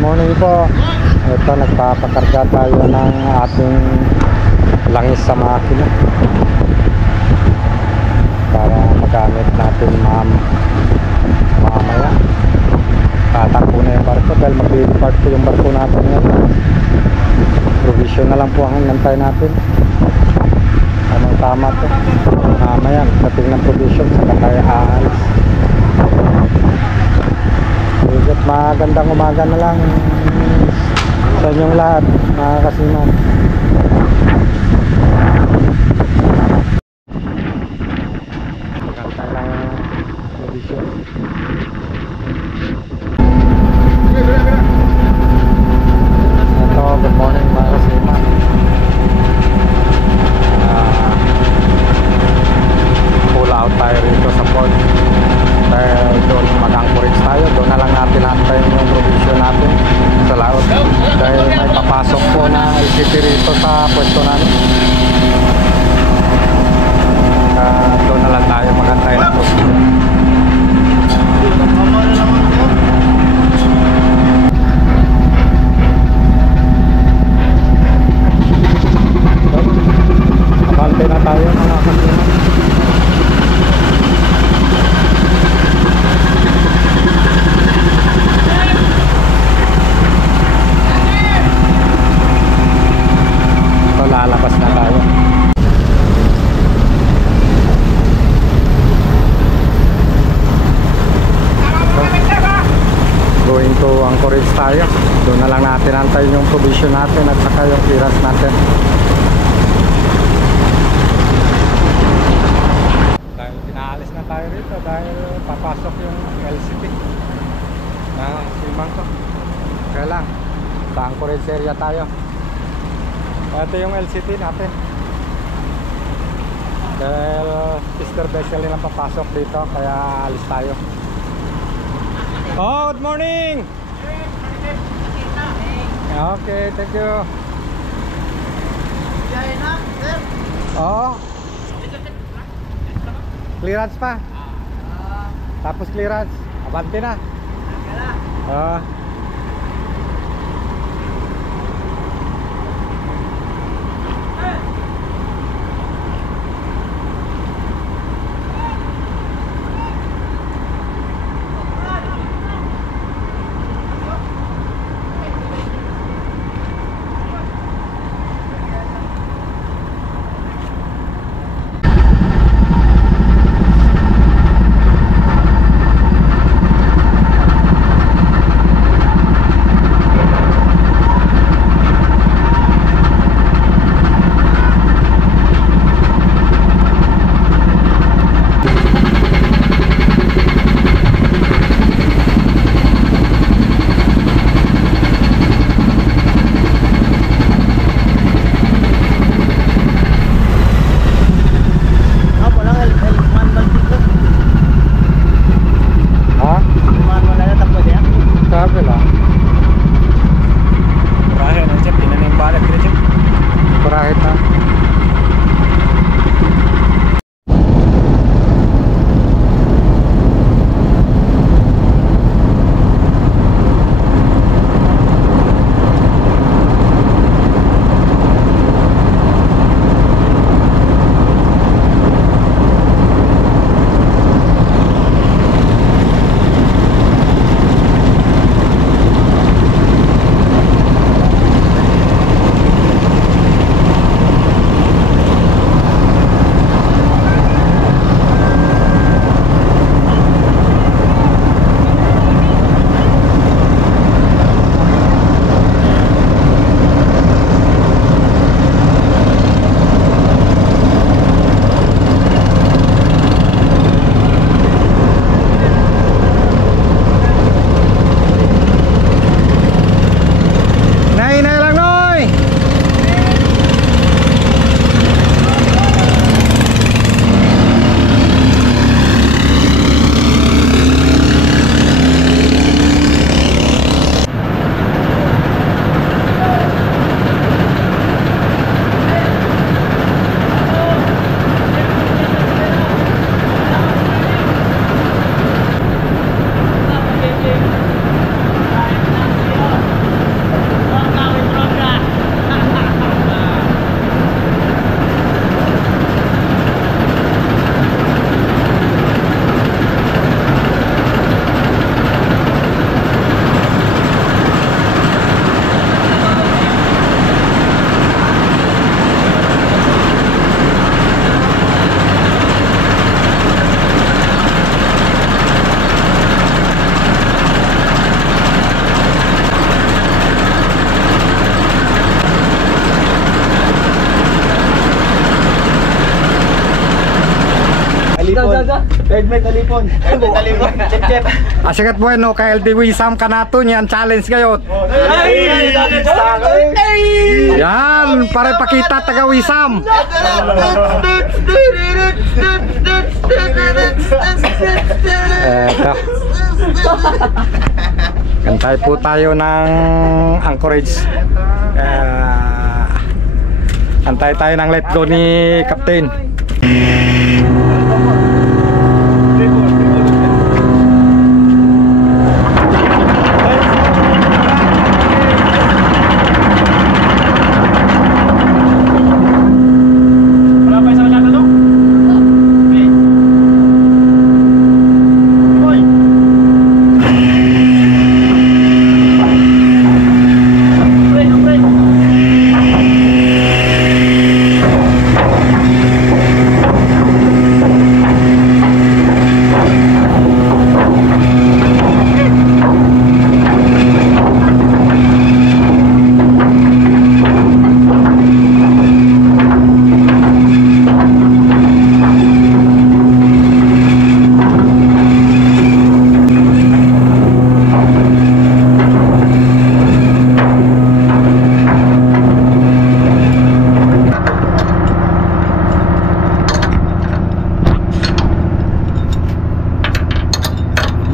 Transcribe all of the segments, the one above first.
morning po. Ito, nagpapakarga tayo ng ating langis sa makina para magamit natin mamaya. Tatakbo na yung barko dahil mag-depart po yung barko natin ngayon. Provision na lang po ang nantay natin. Anong tama to? Mamaya, dating ng provision saka tayo aalis. Magandang umaga na lang sa inyong lahat, mga kasiman. Maganda lang provision. Ito, good morning mga kasiman. Pull out tayo rito sa port dahil doon mag-anchorage tayo. Doon na lang natin hantayin yung provision natin sa laot dahil may papasok po na LCT rito sa pwesto natin. Doon na lang tayo maghantay na provision. Abante na tayo mga kasiman. Lalabas na tayo. Going to anchorage tayo. Doon na lang natin antayin yung provision natin at saka yung clearance natin. Dahil pinaalis na tayo rito dahil papasok yung LCT na simang ko. Kaya lang sa anchorage area tayo. Ito yung LCT natin dahil sister vessel nilang papasok dito kaya alis tayo. Oh, good morning. Okay, thank you. Oh, clearance pa. Tapos clearance, abante na. Med talipon. Talipon. Chep. Asikat bueno kay LD Wisam kanato niyan challenge kayo. Yan, pare pakita taga Wisam. Eto. Kantay po tayo ng anchorage. Antay tayo ng let go ni Captain.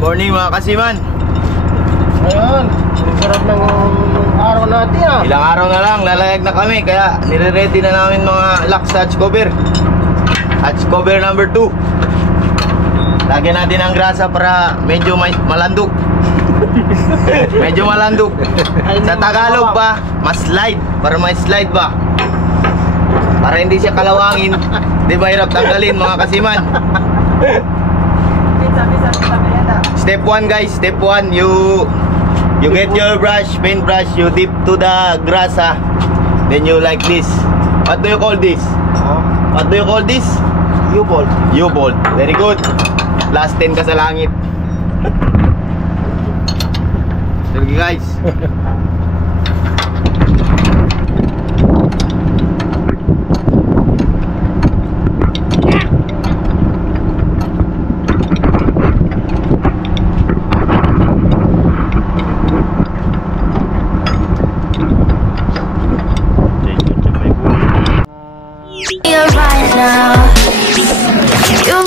Morning mga kasiman. Ayan, ang sarap ng araw natin ah. Ilang araw na lang, lalayag na kami. Kaya nire-ready na namin mga lock sa hatch cover. Hatch cover number 2. Lagyan natin ang grasa para medyo malandok. Medyo malandok. Sa Tagalog ba, mas slide. Para may slide ba. Para hindi siya kalawangin. Di ba hirap tanggalin mga kasiman. Step 1 guys, step 1, you get your brush, paint brush, you dip to the grasa. Then you like this. What do you call this? What do you call this? U-bolt. U-bolt. Very good. Last 10 ka sa langit. Sige guys. Right now, you